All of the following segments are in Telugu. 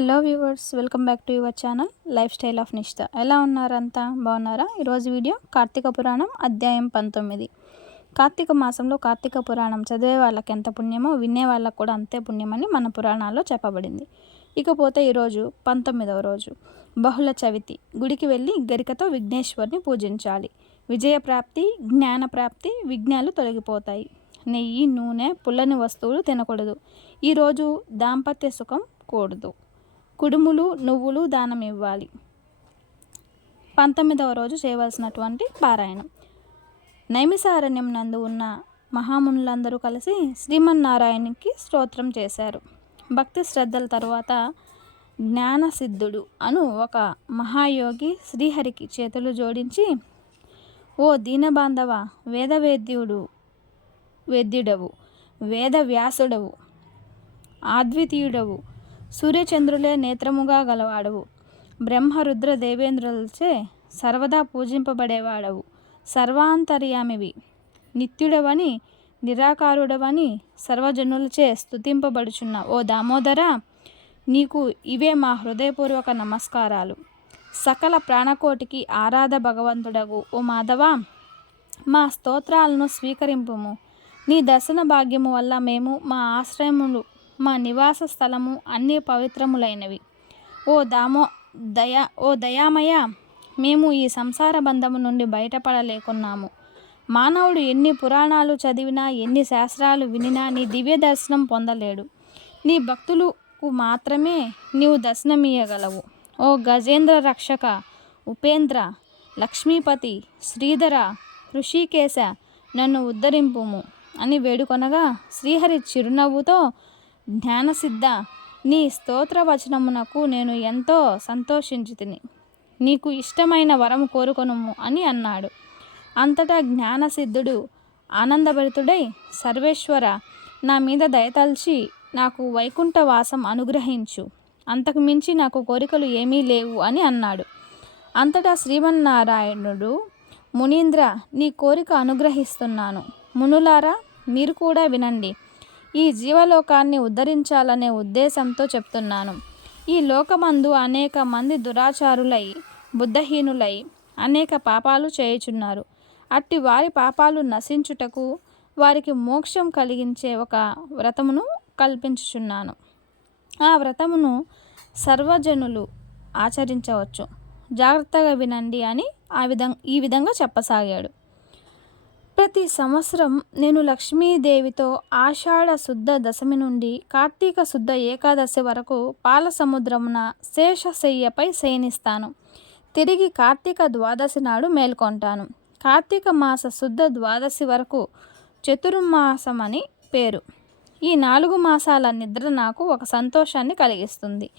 Hello viewers, welcome back to your channel life style of నిష్ఠ. ఎలా ఉన్నారంతా? బాగున్నారా? ఈరోజు వీడియో కార్తీక పురాణం అధ్యాయం 19. కార్తీక మాసంలో కార్తీక పురాణం చదివే వాళ్ళకి ఎంత పుణ్యమో వినే వాళ్ళకు కూడా అంతే పుణ్యమని మన పురాణాల్లో చెప్పబడింది. ఇకపోతే ఈరోజు 19వ రోజు బహుళ చవితి. గుడికి వెళ్ళి గరికతో విఘ్నేశ్వరుని పూజించాలి. విజయప్రాప్తి, జ్ఞానప్రాప్తి, విఘ్నాలు తొలగిపోతాయి. నెయ్యి, నూనె, పుల్లని వస్తువులు తినకూడదు. ఈరోజు దాంపత్య సుఖం కూడదు. కుడుములు, నువ్వులు దానం ఇవ్వాలి. 19వ రోజు చేయవలసినటువంటి పారాయణం. నైమిసారణ్యం నందు ఉన్న మహామునులందరూ కలిసి శ్రీమన్నారాయణునికి స్తోత్రం చేశారు. భక్తి శ్రద్ధల తరువాత జ్ఞానసిద్ధుడు అను ఒక మహాయోగి శ్రీహరికి చేతులు జోడించి, ఓ దీనబాంధవ, వేద్యుడవు, వేదవ్యాసుడవు, అద్వితీయుడవు, సూర్యచంద్రులే నేత్రముగా గలవాడవు, బ్రహ్మరుద్ర దేవేంద్రులచే సర్వదా పూజింపబడేవాడవు, సర్వాంతర్యామివి, నిత్యుడవని, నిరాకారుడవని సర్వజనులచే స్తుతింపబడుచున్న ఓ దామోదర, నీకు ఇవే మా హృదయపూర్వక నమస్కారాలు. సకల ప్రాణకోటికి ఆరాధ భగవంతుడగు ఓ మాధవ, మా స్తోత్రాలను స్వీకరింపుము. నీ దర్శన భాగ్యము వల్ల మేము, మా ఆశ్రయములు, మా నివాస స్థలము అన్నీ పవిత్రములైనవి. ఓ దయామయ, మేము ఈ సంసార బంధము నుండి బయటపడలేకున్నాము. మానవుడు ఎన్ని పురాణాలు చదివినా, ఎన్ని శాస్త్రాలు వినినా నీ దివ్య దర్శనం పొందలేడు. నీ భక్తులకు మాత్రమే నీవు దర్శనమియ్యగలవు. ఓ గజేంద్ర రక్షక, ఉపేంద్ర, లక్ష్మీపతి, శ్రీధర, ఋషికేశ, నన్ను ఉద్ధరింపుము అని వేడుకొనగా శ్రీహరి చిరునవ్వుతో, జ్ఞానసిద్ధ, నీ స్తోత్రవచనమునకు నేను ఎంతో సంతోషించితిని. నీకు ఇష్టమైన వరము కోరుకొనుము అని అన్నాడు. అంతటా జ్ఞానసిద్ధుడు ఆనందభరితుడై, సర్వేశ్వర, నా మీద దయతల్చి నాకు వైకుంఠవాసం అనుగ్రహించు. అంతకు మించి నాకు కోరికలు ఏమీ లేవు అని అన్నాడు. అంతటా శ్రీమన్నారాయణుడు, మునీంద్ర, నీ కోరిక అనుగ్రహిస్తున్నాను. మునులారా, మీరు కూడా వినండి. ఈ జీవలోకాన్ని ఉద్ధరించాలనే ఉద్దేశంతో చెప్తున్నాను. ఈ లోకమందు అనేక మంది దురాచారులై, బుద్ధహీనులై అనేక పాపాలు చేయుచున్నారు. అట్టి వారి పాపాలు నశించుటకు వారికి మోక్షం కలిగించే ఒక వ్రతమును కల్పించుచున్నాను. ఆ వ్రతమును సర్వజనులు ఆచరించవచ్చు. జాగ్రత్తగా వినండి అని ఈ విధంగా చెప్పసాగాడు. ప్రతి సంవత్సరం నేను లక్ష్మీదేవితో ఆషాఢ శుద్ధ దశమి నుండి కార్తీక శుద్ధ ఏకాదశి వరకు పాల సముద్రమున శేషశయ్యపై శయనిస్తాను. తిరిగి కార్తీక ద్వాదశి నాడు మేల్కొంటాను. కార్తీక మాస శుద్ధ ద్వాదశి వరకు చతుర్మాసమని పేరు. ఈ 4 మాసాల నిద్ర నాకు ఒక సంతోషాన్ని కలిగిస్తుంది.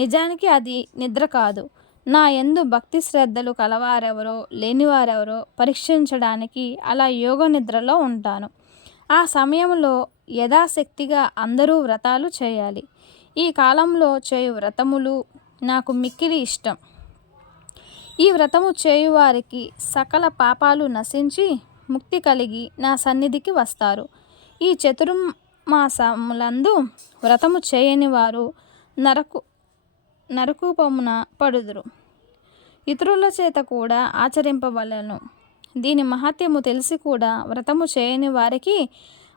నిజానికి అది నిద్ర కాదు. నా యందు భక్తి శ్రద్ధలు కలవారెవరో లేనివారెవరో పరీక్షించడానికి అలా యోగ నిద్రలో ఉంటాను. ఆ సమయంలో యథాశక్తిగా అందరూ వ్రతాలు చేయాలి. ఈ కాలంలో చేయు వ్రతములు నాకు మిక్కిలి ఇష్టం. ఈ వ్రతము చేయువారికి సకల పాపాలు నశించి ముక్తి కలిగి నా సన్నిధికి వస్తారు. ఈ చతుర్మాసములందు వ్రతము చేయని వారు నరకూపమున పడుదురు. ఇతరుల చేత కూడా ఆచరింపవలెను. దీని మహత్యము తెలిసి కూడా వ్రతము చేయని వారికి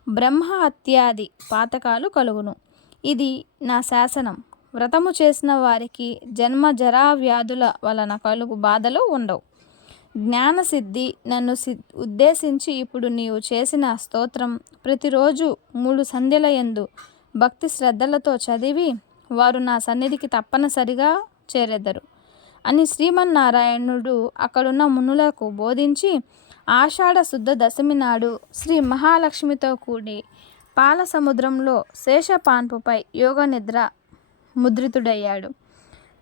బ్రహ్మహత్యాది పాతకాలు కలుగును. ఇది నా శాసనం. వ్రతము చేసిన వారికి జన్మ జరా వ్యాధుల వలన కలుగు బాధలు ఉండవు. జ్ఞానసిద్ధి, నన్ను ఉద్దేశించి ఇప్పుడు నీవు చేసిన స్తోత్రం ప్రతిరోజు 3 సంధ్యల యందు భక్తి శ్రద్ధలతో చదివి వారు నా సన్నిధికి తప్పనిసరిగా చేరెదరు అని శ్రీమన్నారాయణుడు అక్కడున్న మునులకు బోధించి, ఆషాఢ శుద్ధ దశమి నాడు శ్రీ మహాలక్ష్మితో కూడి పాల సముద్రంలో శేషపాన్పుపై యోగ నిద్ర ముద్రితుడయ్యాడు.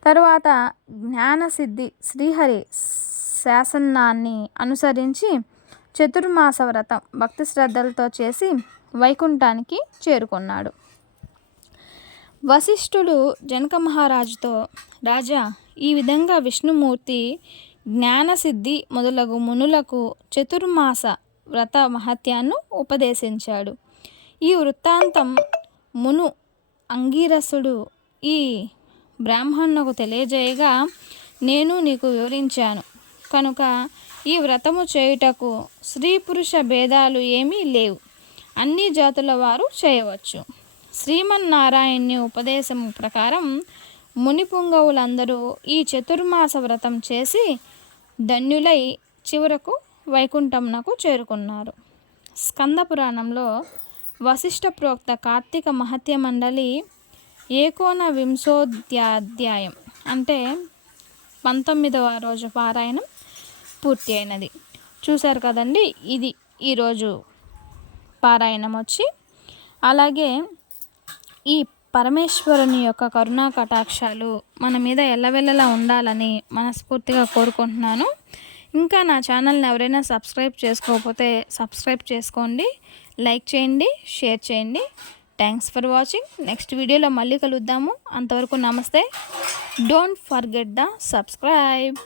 తరువాత జ్ఞానసిద్ధి శ్రీహరి శాసనాన్ని అనుసరించి చతుర్మాస వ్రతం భక్తి శ్రద్ధలతో చేసి వైకుంఠానికి చేరుకున్నాడు. వశిష్ఠుడు జనక మహారాజుతో, రాజా, ఈ విధంగా విష్ణుమూర్తి జ్ఞానసిద్ధి మొదలగు మునులకు చతుర్మాస వ్రత మహత్యాన్ని ఉపదేశించాడు. ఈ వృత్తాంతం మును అంగీరసుడు ఈ బ్రాహ్మణులకు తెలియజేయగా నేను నీకు వివరించాను కనుక ఈ వ్రతము చేయుటకు స్త్రీ పురుష భేదాలు ఏమీ లేవు, అన్ని జాతుల వారు చేయవచ్చు. శ్రీమన్నారాయణ్ణి ఉపదేశము ప్రకారం మునిపుంగవులందరూ ఈ చతుర్మాస వ్రతం చేసి ధన్యులై చివరకు వైకుంఠమునకు చేరుకున్నారు. స్కంద పురాణంలో వశిష్ఠ ప్రోక్త కార్తీక మహత్య మండలి 19వ అంటే 19వ రోజు పారాయణం పూర్తి అయినది. చూశారు కదండి, ఇది ఈరోజు పారాయణం వచ్చి. అలాగే ఈ పరమేశ్వరుని యొక్క కరుణా కటాక్షాలు మన మీద ఎల్లవెల్లలా ఉండాలని మనస్ఫూర్తిగా కోరుకుంటున్నాను. ఇంకా నా ఛానల్ని ఎవరైనా సబ్స్క్రైబ్ చేసుకోకపోతే సబ్స్క్రైబ్ చేసుకోండి, లైక్ చేయండి, షేర్ చేయండి. Thanks for watching. నెక్స్ట్ వీడియోలో మళ్ళీ కలుద్దాము. అంతవరకు నమస్తే. Don't forget the subscribe.